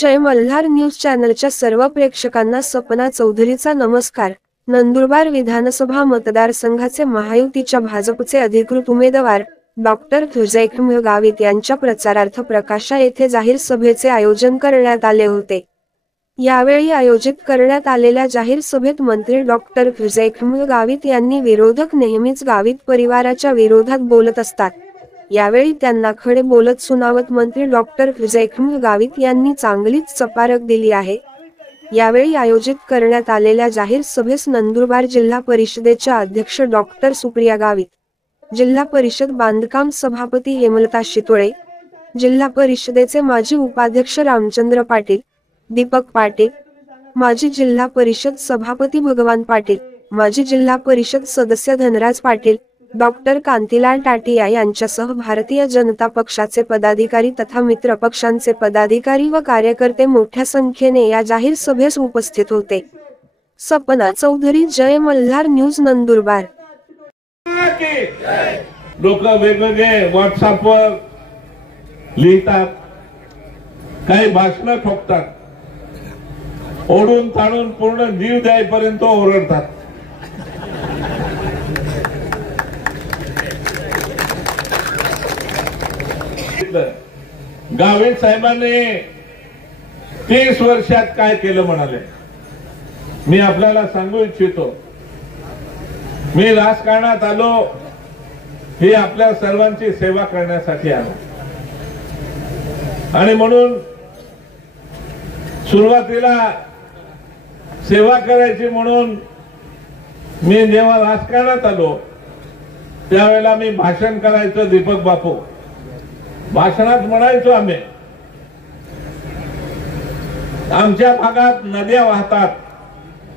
जय Malhar news चॅनलच्या सर्व प्रेक्षकांना सपना चौधरीचा नमस्कार। नंदुरबार विधानसभा मतदारसंघाचे महायुतीच्या भाजपचे अधिकृत उमेदवार डॉक्टर जयखम गावित यांच्या प्रचारार्थ प्रकाशा येथे जाहीर सभेचे आयोजन करण्यात आले होते। यावेळी आयोजित करण्यात आलेल्या जाहीर सभेत मंत्री डॉक्टर जयखम गावित यांनी विरोधक नेहमीच गावित परिवाराच्या विरोधात बोलत असतात, यावेळी त्यांना खडे बोलत सुनावत मंत्री डॉक्टर जयखम गावित यांनी चांगलीच चपारक दिली आहे। यावेळी आयोजित करण्यात आलेल्या जाहीर सभेस नंदुरबार जिल्हा परिषदेच्या अध्यक्ष डॉक्टर सुप्रिया गावित, जिल्हा परिषद बांधकाम सभापती हेमलता शितोळे, जिल्हा परिषदेचे माजी उपाध्यक्ष रामचंद्र पाटील, दीपक पाटील, माजी जिल्हा परिषद सभापती भगवान पाटील, माजी जिल्हा परिषद सदस्य धनराज पाटील, डॉक्टर कांतीलाल टाटिया यांच्यासह भारतीय जनता पक्षाचे पदाधिकारी तथा मित्र पक्षांचे पदाधिकारी व कार्यकर्ते मोठ्या संख्येने या जाहीर सभेस उपस्थित होते। सपना चौधरी, जय मल्हार न्यूज, नंदुरबार। लोक वेगवेगळे व्हॉट्सअपवर लिहितात, काही भाषण ठोकतात, ओढून ताणून पूर्ण जीव द्यायपर्यंत ओरडतात। गावित साहेबांनी 30 वर्षात काय केलं म्हणाले, मी आपल्याला सांगू इच्छितो। मी राजकारणात आलो ही आपल्या सर्वांची सेवा करण्यासाठी आलो आणि म्हणून सुरुवातीला सेवा करायची म्हणून मी जेव्हा राजकारणात आलो त्यावेळेला मी भाषण करायचो। दीपक बापू भाषणात म्हणायचो, आम्ही आमच्या भागात नद्या वाहतात,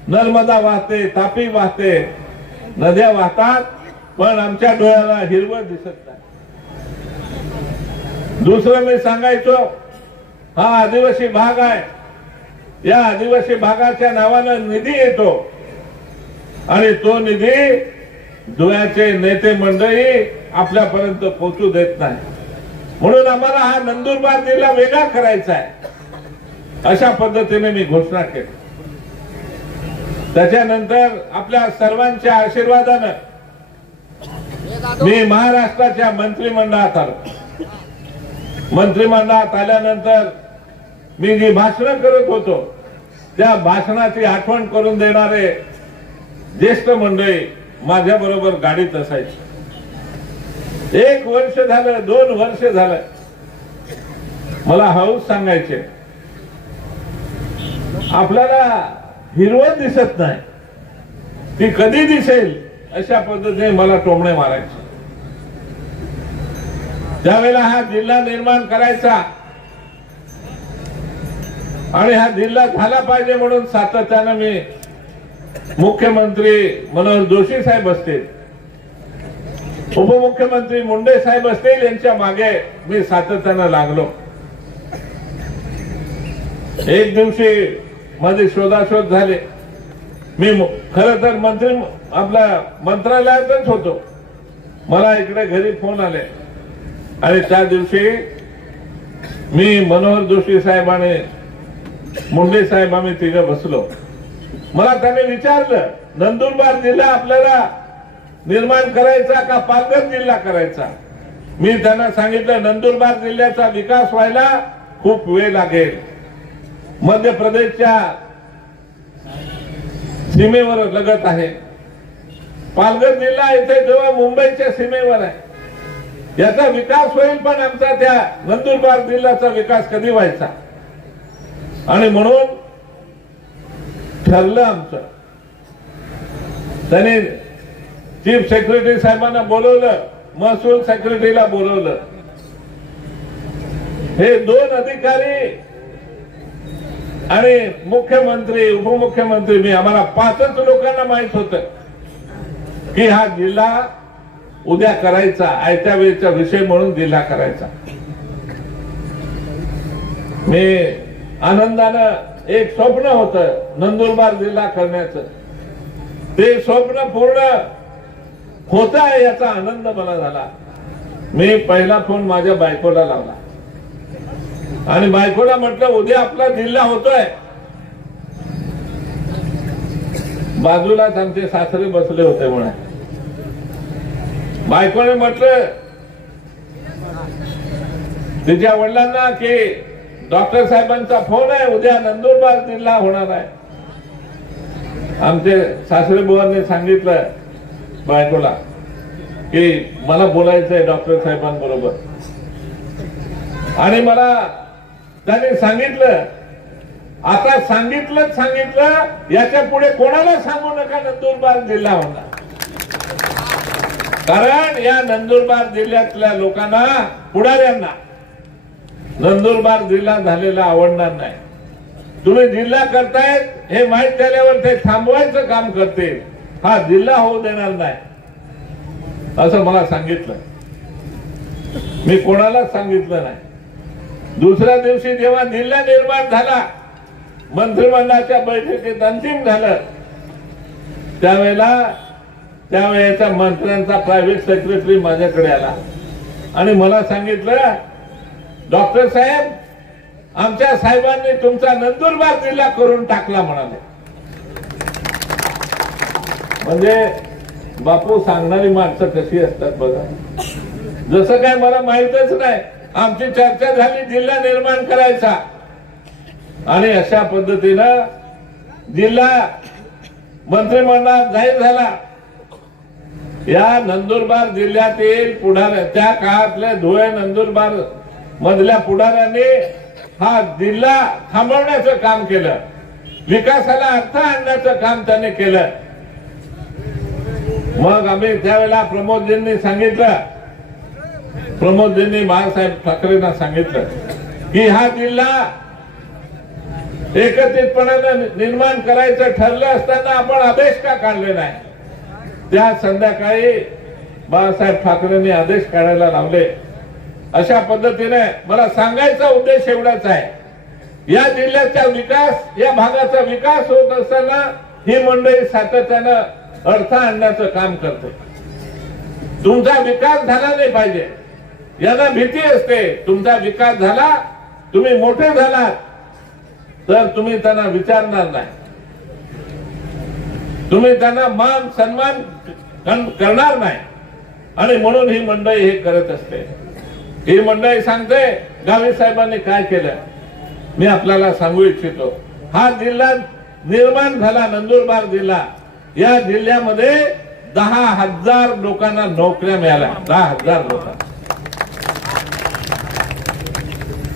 नर्मदा वाहते, तापी वाहते, नद्या वाहतात, पण आमच्या डोळ्याला हिरवळ दिसत नाही। दुसरं मी सांगायचो, हा आदिवासी भाग आहे, या आदिवासी भागाच्या नावानं निधी येतो आणि तो निधी धुळ्याचे नेते मंडळी आपल्यापर्यंत पोहोचू देत नाही, म्हणून आम्हाला हा नंदुरबार जिल्हा वेगळा करायचा आहे, अशा पद्धतीने मी घोषणा केली। त्याच्यानंतर आपल्या सर्वांच्या आशीर्वादानं मी महाराष्ट्राच्या मंत्रिमंडळात आलो। मंत्रिमंडळात आल्यानंतर मी जी भाषण करत होतो त्या भाषणाची आठवण करून देणारे ज्येष्ठ मंडळी माझ्या बरोबर गाडीत असायची। 1 वर्ष झालं, 2 वर्ष झालं, मला हौस सांगायचे, आपल्याला हिरवळ दिसत नाही, ती कधी दिसेल अशा पद्धतीने मला टोमणे मारायचे। त्यावेळेला हा जिल्हा निर्माण करायचा आणि हा जिल्हा झाला पाहिजे म्हणून सातत्याने मी मुख्यमंत्री मनोहर जोशी साहेब असतील, उपमुख्यमंत्री मुंडे साहेब असतील, यांच्या मागे मी सातत्याने लागलो। एक दिवशी माझे शोधाशोध झाले, मी खरं तर आपल्या मंत्रालयातच होतो, मला इकडे घरी फोन आले आणि त्या दिवशी मी मनोहर जोशी साहेब आणि मुंडे साहेब आम्ही तिघं बसलो। मला त्याने विचारलं, नंदुरबार जिल्हा आपल्याला निर्माण करायचा का पालघर जिल्हा करायचा? मी त्यांना सांगितलं, नंदुरबार जिल्ह्याचा विकास व्हायला खूप वेळ लागेल, मध्य प्रदेशच्या सीमेवर लगत आहे, पालघर जिल्हा इथे जेव्हा मुंबईच्या सीमेवर आहे, याचा विकास होईल, पण आमचा त्या नंदुरबार जिल्ह्याचा विकास कधी व्हायचा? आणि म्हणून ठरलं आमचं। त्याने चीफ सेक्रेटरी साहेबांना बोलवलं, महसूल सेक्रेटरीला बोलवलं, हे 2 अधिकारी आणि मुख्यमंत्री उपमुख्यमंत्री, मी आम्हाला 5च लोकांना माहित होतं की हा जिल्हा उद्या करायचा, आयत्या वेळेचा विषय म्हणून जिल्हा करायचा। मी आनंदानं, एक स्वप्न होतं नंदुरबार जिल्हा करण्याचं, ते स्वप्न पूर्ण होत आहे याचा आनंद मला झाला। मी पहिला फोन माझ्या बायकोला लावला, आणि बायकोला म्हटलं उद्या आपला जिल्हा होतोय. बाजूलाच आमचे सासरे बसले होते म्हणा. बायकोने म्हटलं तिच्या वडिलांना की डॉक्टर साहेबांचा फोन आहे, उद्या नंदुरबार जिल्हा होणार आहे. आमचे सासरे बुवांनी सांगितलं बायकोला की मला बोलायचंय डॉक्टर साहेबांबरोबर. आणि मला त्यांनी सांगितलं आता सांगितलं याच्या पुढे कोणाला सांगू नका नंदुरबार जिल्हा होणार. कारण या नंदुरबार जिल्ह्यातल्या लोकांना पुढाऱ्यांना नंदुरबार जिल्हा झालेला आवडणार नाही. तुम्ही जिल्हा करतायत हे माहीत झाल्यावर ते थांबवायचं काम करते, हा जिल्हा होऊ देणार नाही असं मला सांगितलं. मी कोणालाच सांगितलं नाही. दुसऱ्या दिवशी जेव्हा जिल्हा निर्माण झाला, मंत्रिमंडळाच्या बैठकीत अंतिम झालं, त्यावेळेचा मंत्र्यांचा प्रायव्हेट सेक्रेटरी माझ्याकडे आला आणि मला सांगितलं डॉक्टर साहेब आमच्या साहेबांनी तुमचा नंदुरबार जिल्हा करून टाकला म्हणाले. म्हणजे बापू सांगणारी माणसं कशी असतात बघा. जसं काय मला माहितच नाही, आमची चर्चा झाली जिल्हा निर्माण करायचा आणि अशा पद्धतीनं जिल्हा मंत्रिमंडळात जाहीर झाला. या नंदुरबार जिल्ह्यातील पुढाऱ्या त्या काळातल्या धुळे नंदुरबार मधल्या पुढाऱ्यांनी हा जिल्हा थांबवण्याचं काम केलं, विकासाला अर्थ आणण्याचं काम त्यांनी केलं. मग आम्ही त्यावेळेला प्रमोदजींनी सांगितलं, प्रमोदजींनी बाळासाहेब ठाकरेंना सांगितलं की हा जिल्हा एकत्रितपणे निर्माण करायचं ठरलं असताना आपण आदेश का काढले नाही. त्या संध्याकाळी बाळासाहेब ठाकरेंनी आदेश काढायला लावले. अशा पद्धतीने मला सांगायचा उद्देश एवढाच आहे, या जिल्ह्याचा विकास, या भागाचा विकास होत असताना ही मंडळी सातत्यानं अर्थ आणण्याचं काम करते. तुमचा विकास झाला नाही पाहिजे यांना भीती असते. तुमचा विकास झाला, तुम्ही मोठे झालात तर तुम्ही त्यांना विचारणार नाही, तुम्ही त्यांना मान सन्मान करणार नाही. आणि म्हणून ही मंडळी हे करत असते. ही मंडळी सांगते गावी साहेबांनी काय केलं. मी आपल्याला सांगू इच्छितो, हा जिल्हा निर्माण झाला नंदुरबार जिल्हा, या जिल्ह्यामध्ये 10,000 लोकांना नोकऱ्या मिळाल्या. 10,000 लोकांना.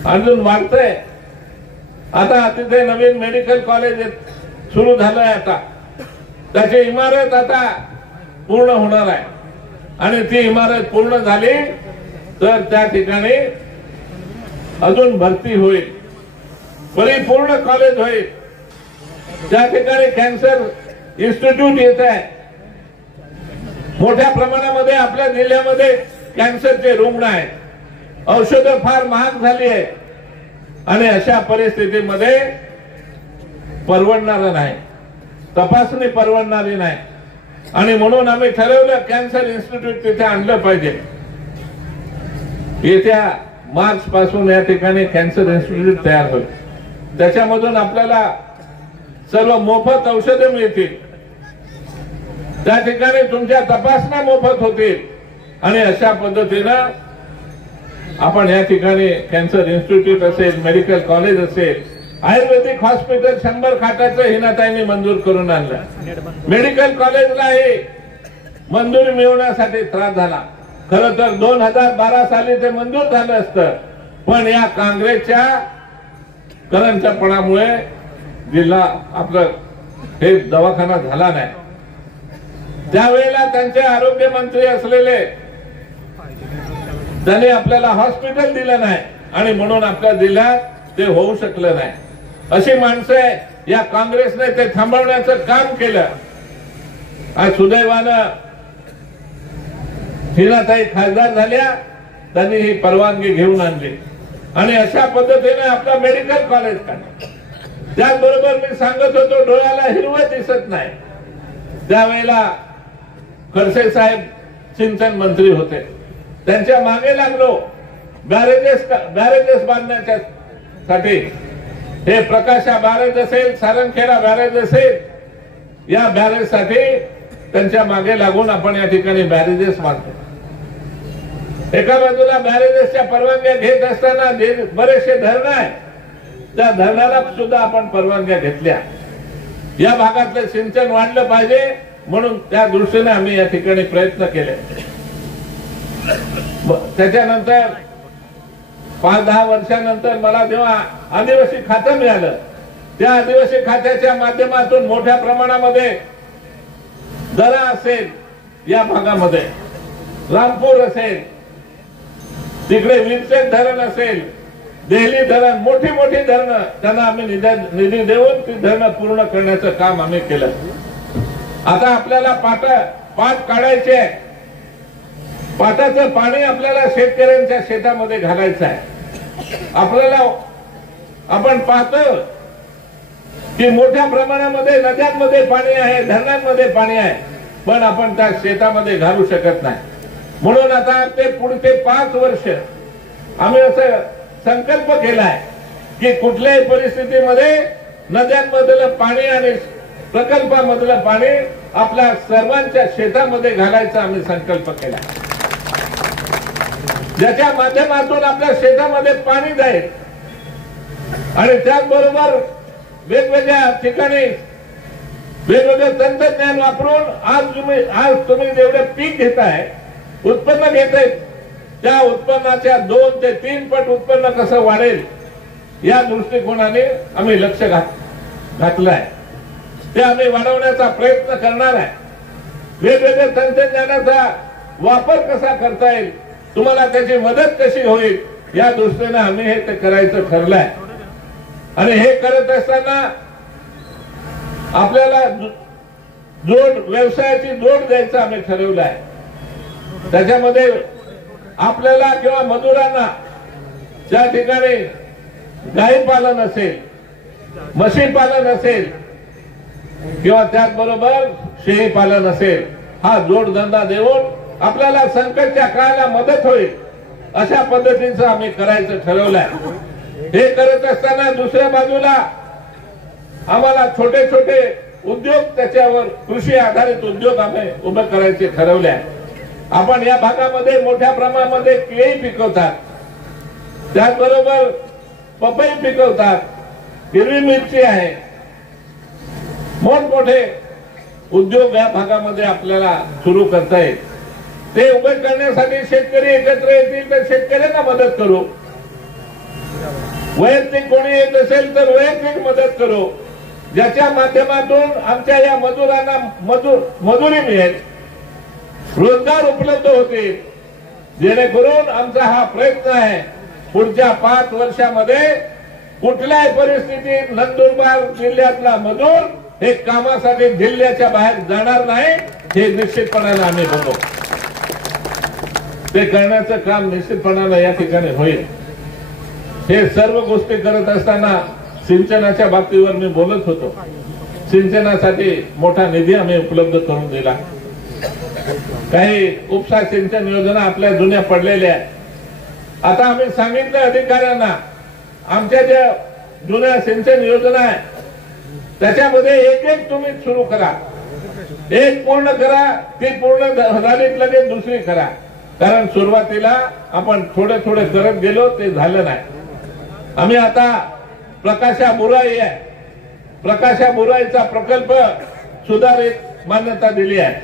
अजून वाढतंय. आता तिथे नवीन मेडिकल कॉलेज सुरू झालंय. आता त्याची इमारत आता पूर्ण होणार आहे आणि ती इमारत पूर्ण झाली तर त्या ठिकाणी अजून भरती होईल, परिपूर्ण कॉलेज होईल. त्या ठिकाणी कॅन्सर इन्स्टिट्यूट येत आहे. मोठ्या प्रमाणामध्ये आपल्या जिल्ह्यामध्ये कॅन्सरचे रुग्ण आहेत. औषधं फार महाग झाली आहे आणि अशा परिस्थितीमध्ये परवडणारं नाही, तपासणी परवडणारी नाही. आणि म्हणून आम्ही ठरवलं कॅन्सर इन्स्टिट्यूट तिथे आणलं पाहिजे. येत्या मार्च पासून या ठिकाणी कॅन्सर इन्स्टिट्यूट तयार होईल. त्याच्यामधून आपल्याला सर्व मोफत औषधं मिळतील, त्या ठिकाणी तुमच्या तपासण्या मोफत होतील आणि अशा पद्धतीनं आपण या ठिकाणी कॅन्सर इन्स्टिट्यूट असेल, मेडिकल कॉलेज असेल, आयुर्वेदिक हॉस्पिटल 100 खाटाचं हिनाताईंनी मंजूर करून आणलं. मेडिकल कॉलेजलाही मंजुरी मिळवण्यासाठी त्रास झाला. खरं तर 2012 साली ते मंजूर झालं असतं, पण या काँग्रेसच्या करंटपणामुळे जिल्हा आपलं हे दवाखाना झाला नाही. त्यावेळेला त्यांचे आरोग्य मंत्री असलेले त्यांनी आपल्याला हॉस्पिटल दिलं नाही आणि म्हणून आपल्या जिल्ह्यात ते होऊ शकलं नाही. अशी माणसं या काँग्रेसने ते थांबवण्याचं काम केलं. आज सुदैवानं हिनाताई खासदार झाल्या, त्यांनी ही परवानगी घेऊन आणली आणि अशा पद्धतीने आपला मेडिकल कॉलेज काढलं. त्याचबरोबर मी सांगत होतो डोळ्याला हिरवं दिसत नाही. त्यावेळेला खडसे साहेब सिंचन मंत्री होते, त्यांच्या मागे लागलो बॅरेजेस बांधण्याच्या साठी हे प्रकाशा बॅरेज असेल, सारंगखेडा बॅरेज असेल, या बॅरेज साठी त्यांच्या मागे लागून आपण या ठिकाणी बॅरेजेस बांधतो. एका बाजूला बॅरेजेसच्या परवानग्या घेत असताना बरेचसे धरण आहे, त्या धरणाला सुद्धा आपण परवानग्या घेतल्या. या भागातलं सिंचन वाढलं पाहिजे म्हणून त्या दृष्टीने आम्ही या ठिकाणी प्रयत्न केले. त्याच्यानंतर 5-10 वर्षानंतर मला जेव्हा आदिवासी खातं मिळालं, त्या आदिवासी खात्याच्या माध्यमातून मोठ्या प्रमाणामध्ये दरा असेल, या भागामध्ये रामपूर असेल, तिकडे विरसेट धरण असेल, देहली धरण, मोठी मोठी धरणं त्यांना आम्ही निधी देऊन ती धरणं पूर्ण करण्याचं काम आम्ही केलं. आता आपल्याला पाट काढायचे आहे, पाटाचं पाणी आपल्याला शेतकऱ्यांच्या शेतामध्ये घालायचं आहे. आपण पाहतो की मोठ्या प्रमाणामध्ये नद्यांमध्ये पाणी आहे, धरणांमध्ये पाणी आहे, पण आपण त्या शेतामध्ये घालू शकत नाही. म्हणून आता ते पुढचे 5 वर्ष आम्ही असं संकल्प केलाय की कुठल्याही परिस्थितीमध्ये नद्यांमधलं पाणी आणि प्रकल्पामधलं पाणी आपल्या सर्वांच्या शेतामध्ये घालायचा आम्ही संकल्प केला, ज्याच्या माध्यमातून आपल्या शेतामध्ये पाणी जाईल. आणि त्याचबरोबर वेगवेगळ्या ठिकाणी वेगवेगळं तंत्रज्ञान वापरून आज तुम्ही जेवढे पीक घेताय, उत्पन्न घेताय, त्या उत्पन्नाच्या 2 ते 3 पट उत्पन्न कसं वाढेल या दृष्टिकोनाने आम्ही लक्ष घातलंय. ते आम्ही वाढवण्याचा प्रयत्न करणार आहे. वेगवेगळ्या तंत्रज्ञानाचा वापर कसा करता येईल, तुम्हाला त्याची मदत कशी होईल, या दृष्टीने आम्ही हे ते करायचं ठरलंय. आणि हे करत असताना आपल्याला व्यवसायाची जोड द्यायचं आम्ही ठरवलं आहे. त्याच्यामध्ये आपल्याला किंवा मजुरांना ज्या ठिकाणी गाई पालन असेल, म्हशी पालन असेल किंवा त्याचबरोबर शेळी पालन असेल, हा जोडधंदा देऊन आपल्याला संकटच्या काळाला मदत होईल अशा पद्धतीचं आम्ही करायचं ठरवलंय. हे करत असताना दुसऱ्या बाजूला आम्हाला छोटे छोटे उद्योग, त्याच्यावर कृषी आधारित उद्योग आम्ही उभे करायचे ठरवले आहे. आपण या भागामध्ये मोठ्या प्रमाणामध्ये केळी पिकवतात, त्याचबरोबर पपई पिकवतात, हिरवी मिरची आहे, मोठमोठे उद्योग या भागामध्ये आपल्याला सुरू करता येईल. ते उभे करण्यासाठी शेतकरी एकत्र येतील तर शेतकऱ्यांना मदत करू, वैयक्तिक कोणी येत असेल तर वैयक्तिक मदत करू, ज्याच्या माध्यमातून आमच्या या मजुरांना मजुरी मिळेल, रोजगार उपलब्ध होतील. जेणेकरून आमचा हा प्रयत्न आहे पुढच्या 5 वर्षामध्ये कुठल्याही परिस्थितीत नंदुरबार जिल्ह्यातला मजूर हे कामासाठी जिल्ह्याच्या बाहेर जाणार नाही, हे निश्चितपणाने आम्ही बघू. ते करण्याचं काम निश्चितपणाने या ठिकाणी होईल. हे सर्व गोष्टी करत असताना सिंचनाच्या बाबतीवर मी बोलत होतो. सिंचनासाठी मोठा निधी आम्ही उपलब्ध करून दिला. काही उपसा सिंचन योजना आपल्या जुन्या पडलेल्या आहेत. आता आम्ही सांगितलं अधिकाऱ्यांना, आमच्या ज्या जुन्या सिंचन योजना आहे त्याच्यामध्ये एक तुम्ही सुरू करा, एक पूर्ण करा, ती पूर्ण झालीत लगेच दुसरी करा. कारण सुरुवातीला आपण थोडे थोडे करत गेलो, ते झालं नाही. आम्ही आता प्रकाशा बुराई आहे, प्रकाशा बुराईचा प्रकल्प सुधारित मान्यता दिली आहे,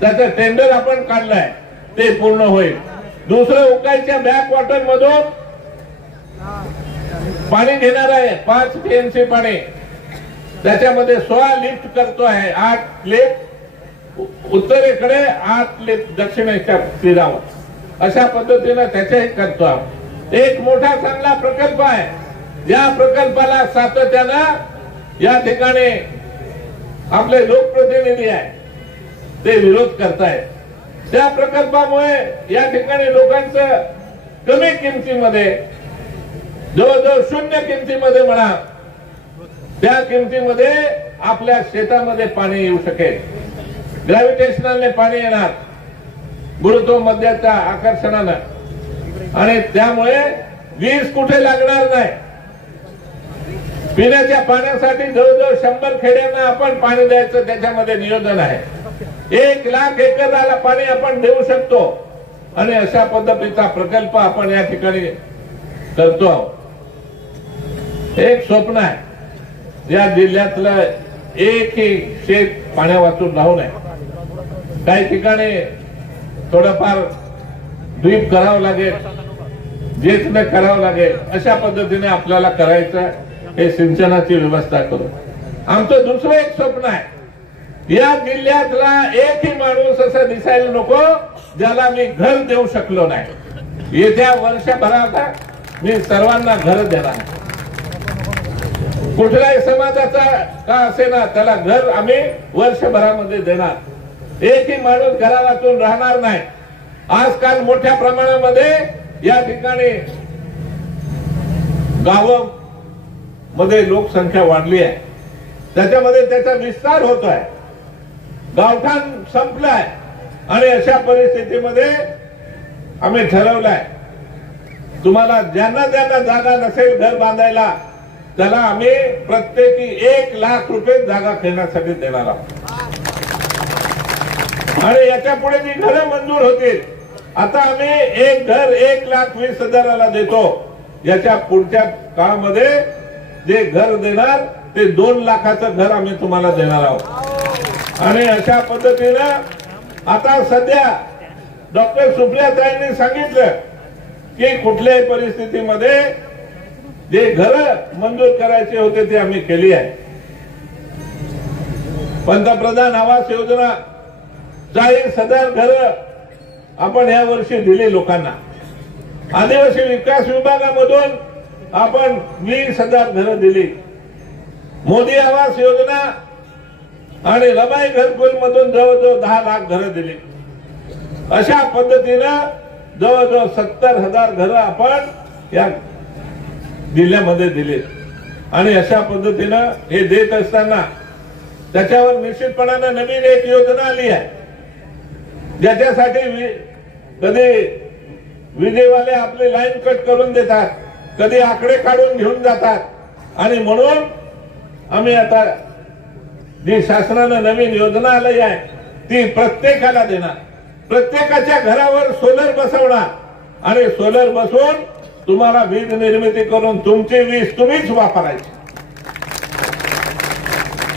त्याचं टेंडर आपण काढलंय, ते पूर्ण होईल. दुसरं उकाईच्या बॅक वॉटर मधून पाणी घेणार आहे, 5 टीएमसी पाणी, त्याच्यामध्ये 16 लिफ्ट करतो आहे, 8 लिफ्ट उत्तरेकडे, 8 लिफ्ट दक्षिणेच्या तीरावर, अशा पद्धतीने त्याच्याही करतो आहोत. एक मोठा चांगला प्रकल्प आहे. या प्रकल्पाला सातत्यानं या ठिकाणी आपले लोकप्रतिनिधी आहे ते विरोध करतायत. त्या प्रकल्पामुळे या ठिकाणी लोकांचं कमी किमतीमध्ये, जवळजवळ 0 किमतीमध्ये म्हणा, त्या किमतीमध्ये आपल्या शेतामध्ये पाणी येऊ शकेल. ग्रॅव्हिटेशनलने पाणी येणार गुरुत्व मध्याच्या आकर्षणानं, आणि त्यामुळे वीज कुठे लागणार नाही. पिण्याच्या पाण्यासाठी जवळजवळ 100 खेड्यांना आपण पाणी द्यायचं त्याच्यामध्ये नियोजन आहे. 1 लाख एकराला पाणी आपण देऊ शकतो आणि अशा पद्धतीचा प्रकल्प आपण या ठिकाणी करतो आहोत. एक स्वप्न आहे या जिल्ह्यातलं एकही शेत पाण्या वाचून राहू नये. काही ठिकाणी थोडंफार ड्रीप करावं लागेल, जेचने करावं लागेल, अशा पद्धतीने आपल्याला करायचं हे सिंचनाची व्यवस्था करू. आमचं दुसरं एक स्वप्न आहे या जिल्ह्यातला एकही माणूस असं दिसायला नको ज्याला मी घर देऊ शकलो नाही. येत्या वर्षभरात मी सर्वांना घर देणार. कुठल्याही समाजाचा का असेना त्याला घर आम्ही वर्षभरामध्ये देणार. एकही माणूस घरावाचून राहणार नाही. आजकाल मोठ्या प्रमाणामध्ये या ठिकाणी गावामध्ये लोकसंख्या वाढली आहे, त्याच्यामध्ये त्याचा विस्तार होत आहे, गावठाण संपलाय आणि अशा परिस्थितीमध्ये आम्ही ठरवलंय तुम्हाला ज्यांना ज्यांना जागा नसेल घर बांधायला त्याला आम्ही प्रत्येकी 1 लाख रुपये जागा घेण्यासाठी देणार आहोत. आणि याच्या पुढे जी घरं मंजूर होतील आता आम्ही एक घर 1,20,000 देतो. याच्या पुढच्या काळामध्ये जे घर देणार ते 2 लाखाचं घर आम्ही तुम्हाला देणार आहोत. आणि अशा पद्धतीनं आता सध्या डॉक्टर सुप्रियाताईंनी सांगितलं की कुठल्याही परिस्थितीमध्ये जे घर मंजूर करायचे होते ते आम्ही केली आहे. पंतप्रधान आवास योजना 40,000 घर आपण या वर्षी दिले लोकांना. आदिवासी विकास विभागामधून आपण 20,000 घरं दिली. मोदी आवास योजना आणि रमाई घरकुल मधून जवळजवळ 10 लाख घरं दिली. अशा पद्धतीनं जवळजवळ 70,000 घरं आपण या जिल्ह्यामध्ये दिले. आणि अशा पद्धतीनं हे देत असताना त्याच्यावर निश्चितपणाने नवीन एक योजना आली आहे ज्याच्यासाठी कधी विजेवाले आपले लाईन कट करून देतात, कधी आकडे काढून घेऊन जातात आणि म्हणून आम्ही आता जी शासनानं नवीन योजना आली आहे ती प्रत्येकाला देणार. प्रत्येकाच्या घरावर सोलर बसवणार आणि सोलर बसवून तुम्हाला वीज निर्मिती करून तुमची वीज तुम्हीच वापरायची.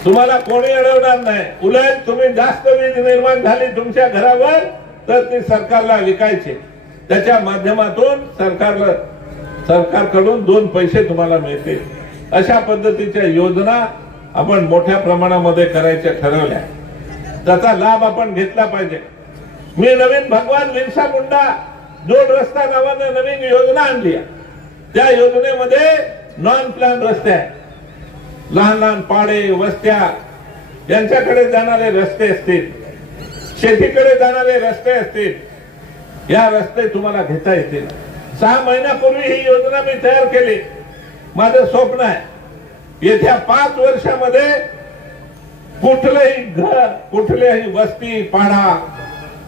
तुम्हाला कोणी अडवणार नाही. उलट तुम्ही जास्त वीज निर्माण झाली तुमच्या घरावर तर ती सरकारला विकायची. त्याच्या माध्यमातून सरकारकडून 2 पैसे तुम्हाला मिळतील. अशा पद्धतीच्या योजना आपण मोठ्या प्रमाणामध्ये करायच्या ठरवल्या. त्याचा लाभ आपण घेतला पाहिजे. मी नवीन भगवान बिरसा मुंडा जोड रस्ता नावानं नवीन योजना आणली आहे. त्या योजनेमध्ये नॉन प्लॅन रस्ते आहेत. लहान लहान पाडे वस्त्या यांच्याकडे जाणारे रस्ते असतील, शेतीकडे जाणारे रस्ते असतील, या रस्ते तुम्हाला घेता येतील. 6 महिन्यापूर्वी ही योजना मी तयार केली. माझं स्वप्न आहे येत्या 5 वर्षामध्ये कुठलंही घर कुठल्याही वस्ती पाडा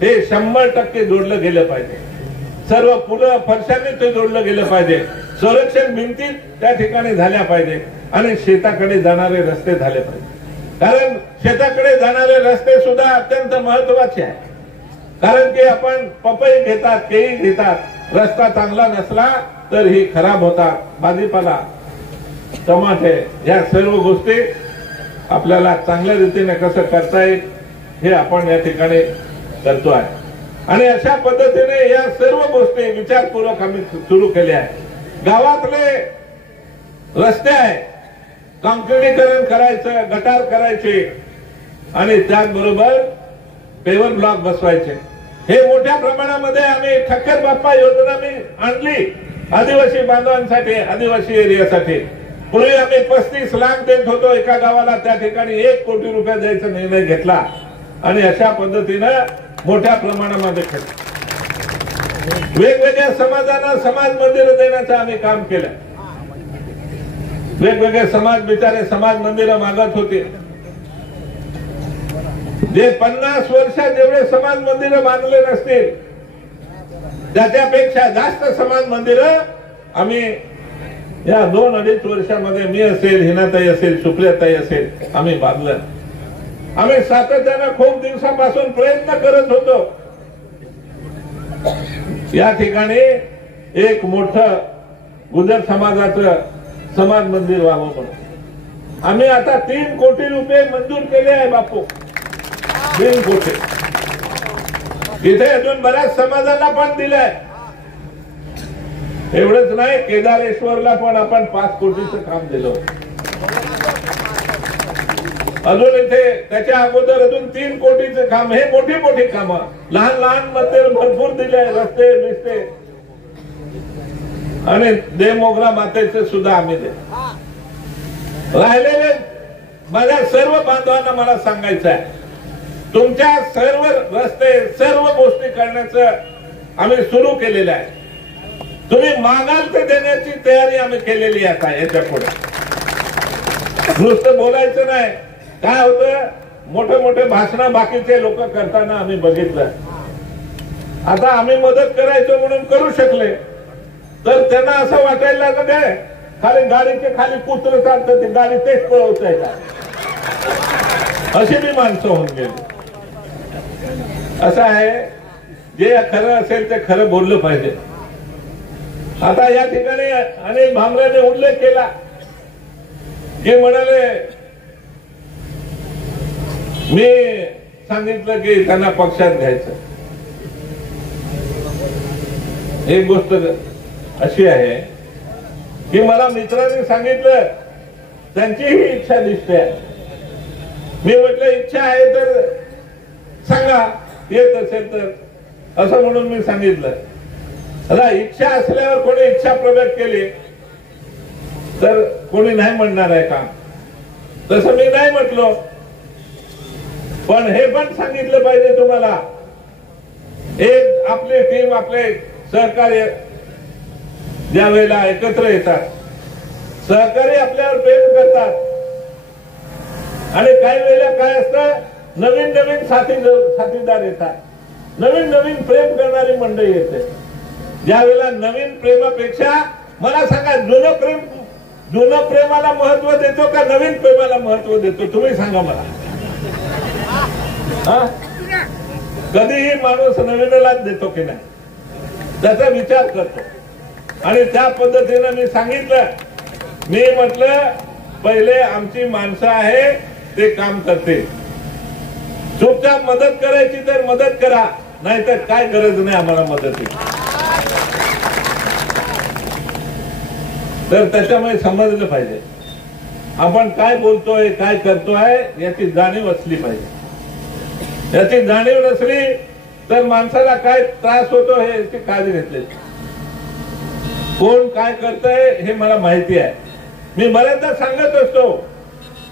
हे 100% जोडलं गेलं पाहिजे. सर्व पुलं फरशांनी ते जोडलं गेलं पाहिजे. संरक्षण भिंती त्या ठिकाणी झाल्या पाहिजे आणि शेताकडे जाणारे रस्ते झाले पाहिजे. कारण शेताकडे जाणारे रस्ते सुद्धा अत्यंत महत्वाचे आहे. कारण की आपण पपई घेतात, केळी घेतात, रस्ता चांगला नसला तर ही खराब होतात. भाजीपाला टमाटे या सर्व गोष्टी आपल्याला चांगल्या रीतीने कसं करता येईल हे आपण या ठिकाणी करतो आहे. आणि अशा पद्धतीने या सर्व गोष्टी विचारपूर्वक आम्ही सुरू केल्या आहे. गावातले रस्ते आहे काँक्रिटीकरण करायचं, गटार करायचे आणि त्याचबरोबर पेवर ब्लॉक बसवायचे. हे मोठ्या प्रमाणामध्ये आम्ही ठक्कर बाप्पा योजना मी आणली आदिवासी बांधवांसाठी, आदिवासी एरियासाठी. पूर्वी आम्ही 35 लाख देत होतो एका गावाला, त्या ठिकाणी 1 कोटी रुपये द्यायचा निर्णय घेतला आणि अशा पद्धतीनं मोठ्या प्रमाणामध्ये वेगवेगळ्या समाजांना समाज मंदिर देण्याचं आम्ही काम केलं. वेगवेगळे समाज बिचारे समाज मंदिरं मागत होते. जे 50 वर्षात जेवढे समाज मंदिरं बांधले नसतील त्याच्यापेक्षा जास्त समाज मंदिरं आम्ही या 2-2.5 वर्षामध्ये मी असेल, हिनाताई असेल, सुप्रियाताई असेल, आम्ही बांधलं. आम्ही सातत्यानं खूप दिवसापासून प्रयत्न करत होतो या ठिकाणी एक मोठं गुजर समाजाचं समाज मंदिर व्हावं म्हणून. आम्ही आता 3 कोटी रुपये मंजूर केले आहे बापू. 3 कोटी. इथे अजून बऱ्याच समाजाला पण दिलंय. एवढंच नाही, केदारेश्वरला पण आपण 5 कोटीचं काम दिलं. अजून इथे त्याच्या अगोदर अजून 3 कोटीचं काम. हे मोठी मोठी कामं, लहान लहान मंदिर भरपूर दिले, रस्ते बिस्ते आणि देवमोगरा मातेचे सुद्धा आम्ही दे. राहिलेले माझ्या सर्व बांधवांना मला सांगायचं आहे, तुमच्या सर्व रस्ते सर्व गोष्टी करण्याचं आम्ही सुरू केलेलं आहे. तुम्ही मागाल ते देण्याची तयारी आम्ही केलेली आहे. आता याच्या पुढे नुसतं बोलायचं नाही. काय होतं, मोठे मोठे भाषण बाकीचे लोक करताना आम्ही बघितलं. आता आम्ही मदत करायचो म्हणून करू शकले, तर त्यांना असं वाटायला लागत आहे खाली गाडीचे खाली कुत्र चालतं, ते गाडी तेच पळवत आहे का, अशी बी माणसं होऊन गेली. असं आहे, जे खरं असेल ते खरं बोललं पाहिजे. आता या ठिकाणी अनिल भांबरेने उल्लेख केला की म्हणाले, मी सांगितलं की त्यांना पक्षात घ्यायचं. एक गोष्ट अशी आहे की मला मित्रांनी सांगितलं त्यांचीही इच्छा दिसते. मी म्हटलं इच्छा आहे तर सांगा, येत असेल तर, असं म्हणून मी सांगितलं. आता इच्छा असल्यावर कोणी इच्छा प्रगट केली तर कोणी नाही म्हणणार आहे का? तसं मी नाही म्हटलो, पण हे पण सांगितलं पाहिजे तुम्हाला, एक आपली टीम, आपले सहकार्य ज्या वेळेला एकत्र येतात, सहकारी आपल्यावर प्रेम करतात. आणि काही वेळेला काय असतं, नवीन नवीन साथीदार येतात, नवीन नवीन प्रेम करणारी मंडळी येते. ज्या वेळेला नवीन प्रेमापेक्षा मला सांगा, जुनं प्रेमाला महत्व देतो का नवीन प्रेमाला महत्व देतो? तुम्ही सांगा मला. कधीही माणूस नवीनलाच देतो की नाही, त्याचा विचार करतो. आणि त्या पद्धतीने मी सांगितलं, मी म्हटलं पहिले आमची माणसं आहे ते काम करते. चुपचाप मदत करायची तर मदत करा, नाहीतर काय गरज नाही आम्हाला मदतीची. तर त्याच्यामुळे समजलं पाहिजे आपण काय बोलतोय, काय करतोय, याची जाणीव असली पाहिजे. याची जाणीव नसली तर माणसाला काय त्रास होतो हे याची काळजी घेतली. कोण काय करतंय हे मला माहिती आहे. मी बऱ्याचदा सांगत असतो,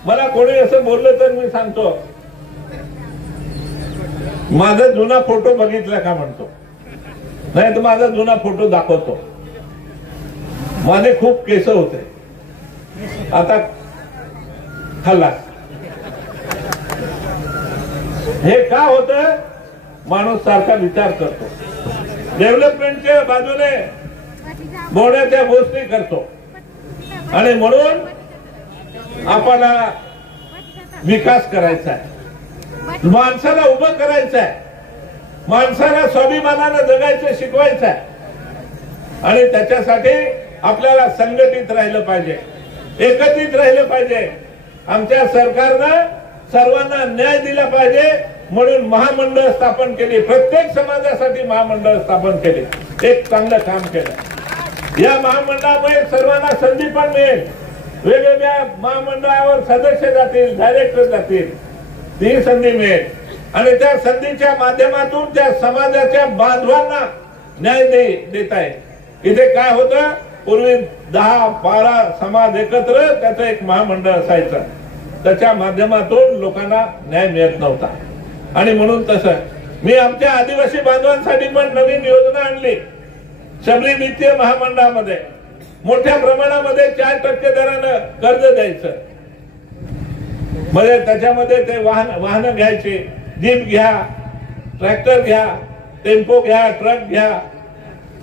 मला कोणी असं बोललं तर मी सांगतो, माझा जुना फोटो बघितला का म्हणतो, नाही तर माझा जुना फोटो दाखवतो. माझे खूप केस होते, आता खल्लास. हे का होतं? माणूस सारखा विचार करतो, डेव्हलपमेंटच्या बाजूने बोलण्याच्या गोष्टी करतो, आणि म्हणून आपल्याला विकास करायचा आहे, माणसाला उभं करायचं आहे, माणसाला स्वाभिमानानं जगायचं शिकवायचं आहे. आणि त्याच्यासाठी आपल्याला संघटित राहिलं पाहिजे, एकत्रित राहिलं पाहिजे. आमच्या सरकारनं सर्वांना न्याय दिला पाहिजे म्हणून महामंडळ स्थापन केली, प्रत्येक समाजासाठी महामंडळ स्थापन केले, एक चांगलं काम केलं. या महामंडळामुळे सर्वांना संधी पण मिळेल. वेगवेगळ्या महामंडळावर सदस्य जातील, डायरेक्टर जातील, ती संधी मिळेल. आणि त्या संधीच्या माध्यमातून त्या समाजाच्या बांधवांना न्याय देता येईल. इथे काय होतं, पूर्वी 10-12 समाज एकत्र त्याचं एक महामंडळ असायचं, त्याच्या माध्यमातून लोकांना न्याय मिळत नव्हता. आणि म्हणून तसं मी आमच्या आदिवासी बांधवांसाठी पण नवीन योजना आणली. शबरी वित्तीय महामंडळामध्ये मोठ्या प्रमाणामध्ये 4% दरानं कर्ज द्यायचं. म्हणजे त्याच्यामध्ये ते वाहन घ्यायचे, जीप घ्या, ट्रॅक्टर घ्या, टेम्पो घ्या, ट्रक घ्या,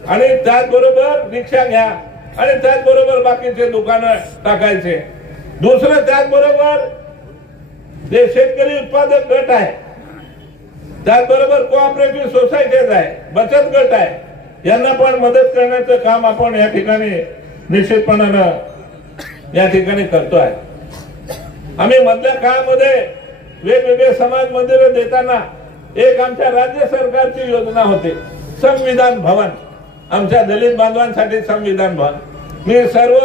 आणि त्याचबरोबर रिक्षा घ्या, आणि त्याचबरोबर बाकीचे दुकानं टाकायचे। दुसरं त्याचबरोबर जे शेतकरी उत्पादक गट आहे, त्याचबरोबर कोऑपरेटिव्ह सोसायटीज आहे, बचत गट आहे, यांना पण मदत करण्याचं काम आपण या ठिकाणी निश्चितपणानं या ठिकाणी करतोय। आम्ही मधल्या काळामध्ये वेगवेगळे समाज मंदिरं देताना एक आमच्या राज्य सरकारची योजना होती संविधान भवन, आमच्या दलित बांधवांसाठी संविधान भवन। मी सर्व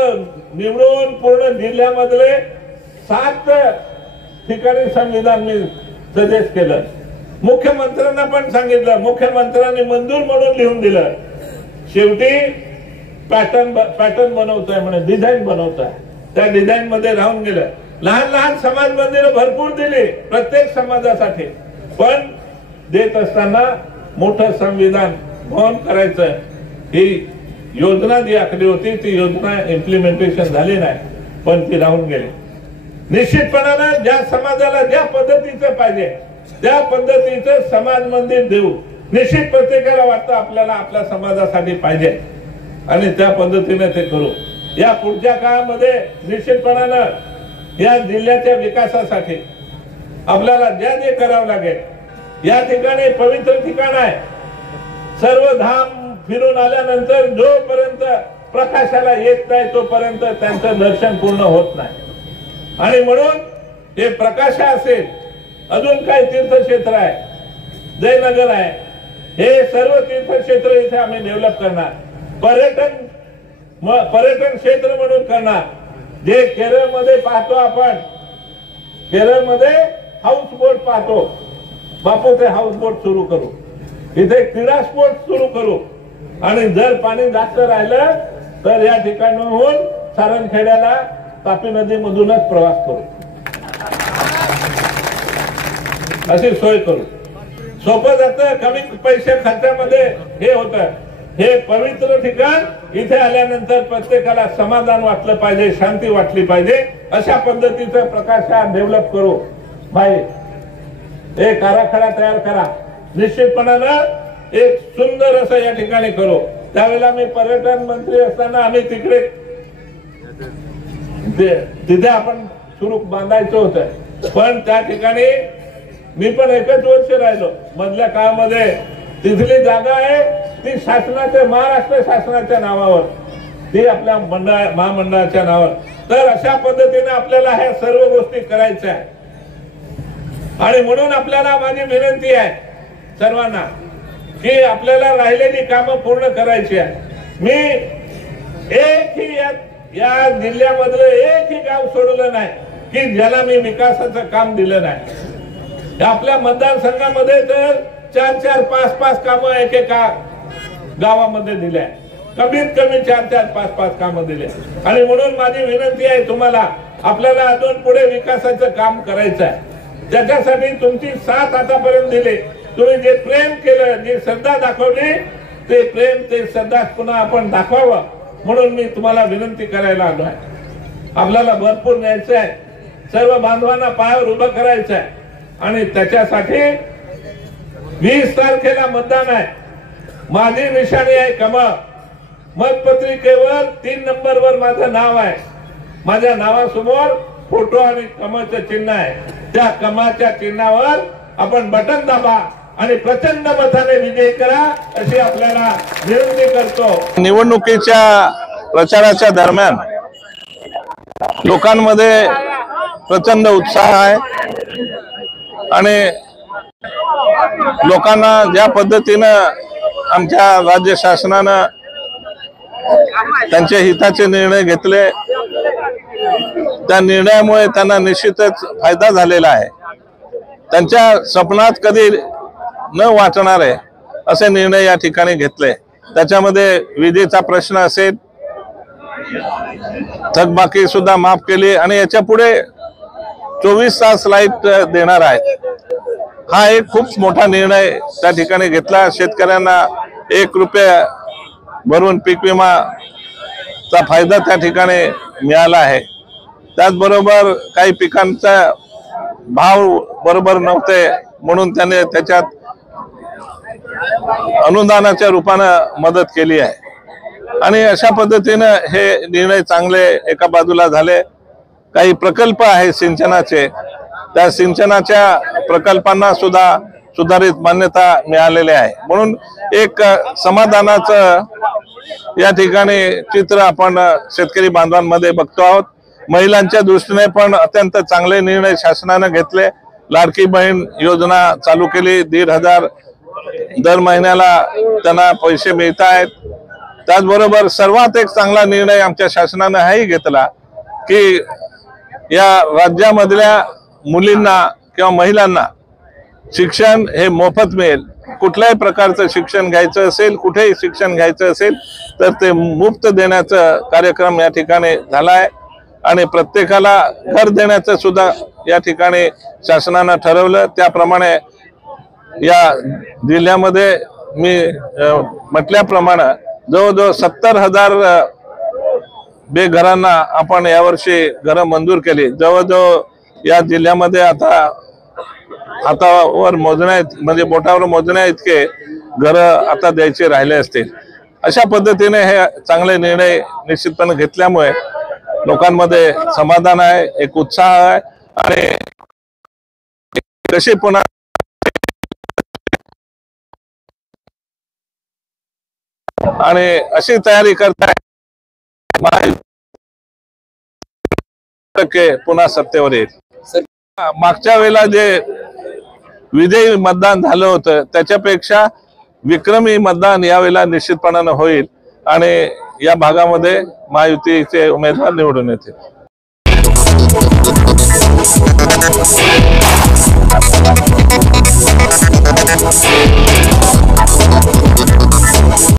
निवडून पूर्ण जिल्ह्यामधले 7 ठिकाणी संविधान मी सजेस्ट केलं, मुख्यमंत्र्यांना पण सांगितलं, मुख्यमंत्र्यांनी मंजूर म्हणून लिहून दिलं। शेवटी पॅटर्न बनवतोय म्हणे, डिझाईन बनवतोय, त्या डिझाईन मध्ये राहून गेलं। लहान लहान समाज मंदिरं भरपूर दिली प्रत्येक समाजासाठी, पण देत असताना मोठं संविधान भवन करायचं ही योजना जी आखली होती ती योजना इम्प्लिमेंटेशन झाली नाही, पण ती राहून गेली। निश्चितपणानं ज्या समाजाला ज्या पद्धतीचं पाहिजे त्या पद्धतीचं समाज मंदिर देऊ। निश्चित प्रत्येकाला वाटतं आपल्याला आपल्या समाजासाठी पाहिजे आणि त्या पद्धतीने ते करू। या पुढच्या काळामध्ये निश्चितपणानं या जिल्ह्याच्या विकासासाठी आपल्याला जे करावं लागेल, या ठिकाणी पवित्र ठिकाण आहे, सर्व धाम फिरून आल्यानंतर जोपर्यंत प्रकाशाला येत नाही तोपर्यंत त्यांचं दर्शन पूर्ण होत नाही। आणि म्हणून हे प्रकाश असेल, अजून काही तीर्थक्षेत्र आहे, जयनगर आहे, हे सर्व तीर्थक्षेत्र इथे आम्ही डेव्हलप करणार, पर्यटन क्षेत्र म्हणून करणार। जे केरळमध्ये पाहतो आपण, केरळमध्ये हाऊस बोट पाहतो, बापू ते हाऊस बोट सुरू करू, इथे क्रीडा स्पोर्ट्स सुरू करू आणि जर पाणी जास्त राहिलं तर या ठिकाणाहून सारंगखेड्याला तापी नदीमधूनच प्रवास करू, अशी सोय करू। सोपं जातं, कमी पैसे खर्चामध्ये हे होतं। हे पवित्र ठिकाण इथे आल्यानंतर प्रत्येकाला समाधान वाटलं पाहिजे, शांती वाटली पाहिजे, अशा पद्धतीचं प्रकाशात डेव्हलप करू। भाई एक आराखडा तयार करा, निश्चितपणानं एक सुंदर असं या ठिकाणी करू। त्यावेळेला मी पर्यटन मंत्री असताना आम्ही तिथे आपण सुरू बांधायचं होतं, पण त्या ठिकाणी मी पण 1 वर्ष राहिलो। मधल्या काळामध्ये तिथली जागा आहे ती शासनाच्या, महाराष्ट्र शासनाच्या नावावर, ती आपल्या महामंडळाच्या नावावर। तर अशा पद्धतीने आपल्याला ह्या सर्व गोष्टी करायच्या आहे आणि म्हणून आपल्याला माझी विनंती आहे सर्वांना की आपल्याला राहिलेली कामं पूर्ण करायची आहे। मी एकही या जिल्ह्यामधलं एकही गाव सोडलं नाही की ज्याला मी विकासाचं काम दिलं नाही। आपल्या मतदारसंघामध्ये तर 4-4, 5-5 कामं एकेका गावामध्ये दिल्या, कमीत कमी 4-4, 5-5 कामं दिले। आणि म्हणून माझी विनंती आहे तुम्हाला, आपल्याला अजून पुढे विकासाचं काम करायचं आहे। त्याच्यासाठी तुमची साथ आतापर्यंत दिली, तुम्ही जे प्रेम केलं, जी श्रद्धा दाखवली, ते प्रेम ते श्रद्धा पुन्हा आपण दाखवावं म्हणून मी तुम्हाला विनंती करायला आलो आहे। आपल्याला भरपूर न्यायचं आहे, सर्व बांधवांना पायावर उभं करायचं आहे आणि त्याच्यासाठी 20 तारखेला मतदान आहे। माझी निशाणी आहे कमळ, मतपत्रिकेवर 3 नंबरवर माझं नाव आहे, माझ्या नावासमोर फोटो आणि कमळचं चिन्ह आहे, त्या कमळाच्या चिन्हावर आपण बटन दाबा आणि प्रचंड मताने विजय करा अशी आपल्याला विनंती करतो। निवडणुकीच्या प्रचाराच्या दरम्यान लोकांमध्ये प्रचंड उत्साह आहे आणि लोकांना ज्या पद्धतीनं आमच्या राज्य शासनानं त्यांच्या हिताचे निर्णय घेतले त्या निर्णयामुळे त्यांना निश्चितच फायदा झालेला आहे। त्यांच्या स्वप्नात कधी न वाटणारे असे निर्णय या ठिकाणी घेतले। त्याच्यामध्ये विजेचा प्रश्न असेल, थकबाकी सुद्धा माफ केली आणि याच्या पुढे 24 तास लाईट देणार आहे। हा एक खूप मोठा निर्णय त्या ठिकाणी घेतला। शेतकऱ्यांना 1 रुपया भरून पीक विमाचा फायदा त्या ठिकाणी मिळाला आहे। त्याचबरोबर काही पिकांचा भाव बरोबर नव्हते म्हणून त्याने त्याच्यात अनुदानाच्या रूपाने मदत केली आहे। आणि अशा पद्धतीनं हे निर्णय चांगले एका बाजूला झाले। काही प्रकल्प आहे सिंचनाचे, त्या सिंचनाच्या प्रकल्पांना सुद्धा सुधारित मान्यता मिळालेली आहे, म्हणून एक समाधानाचं या ठिकाणी चित्र आपण शेतकरी बांधवांमध्ये बघतो आहोत। महिलांच्या दृष्टीने पण अत्यंत चांगले निर्णय शासनाने घेतले। लाडकी बहीण योजना चालू केली, 1,500 दर महिन्याला त्यांना पैसे मिळत आहेत। त्याचबरोबर सर्वात एक चांगला निर्णय आमच्या शासनाने हाही घेतला की या राज्यामधल्या मुलींना किंवा महिलांना शिक्षण हे मोफत मिळेल। कुठल्याही प्रकारचं शिक्षण घ्यायचं असेल, कुठेही शिक्षण घ्यायचं असेल तर ते मुफ्त देण्याचा कार्यक्रम या ठिकाणी झाला आहे आणि प्रत्येकाला घर देण्याचं सुद्धा या ठिकाणी शासनाने ठरवलं। त्याप्रमाणे या जिल्ह्यामध्ये मी म्हटल्याप्रमाणे जवळजवळ 70,000 बेघरांना आपण यावर्षी घरं मंजूर केली। जवळजवळ या जिल्ह्यामध्ये आता हातावर मोजण्या म्हणजे बोटावर मोजण्या इतके घरं आता द्यायचे राहिले असतील। अशा पद्धतीने हे चांगले निर्णय निश्चितपणे घेतल्यामुळे लोकांमध्ये समाधान आहे, एक उत्साह आहे आणि कशी पुन्हा आणि अशी तयारी करताय पुन्हा सत्तेवर येईल। मागच्या वेळेला जे विजयी मतदान झालं होतं त्याच्यापेक्षा विक्रमी मतदान यावेळेला निश्चितपणाने होईल आणि या भागामध्ये महायुतीचे उमेदवार निवडून येतील।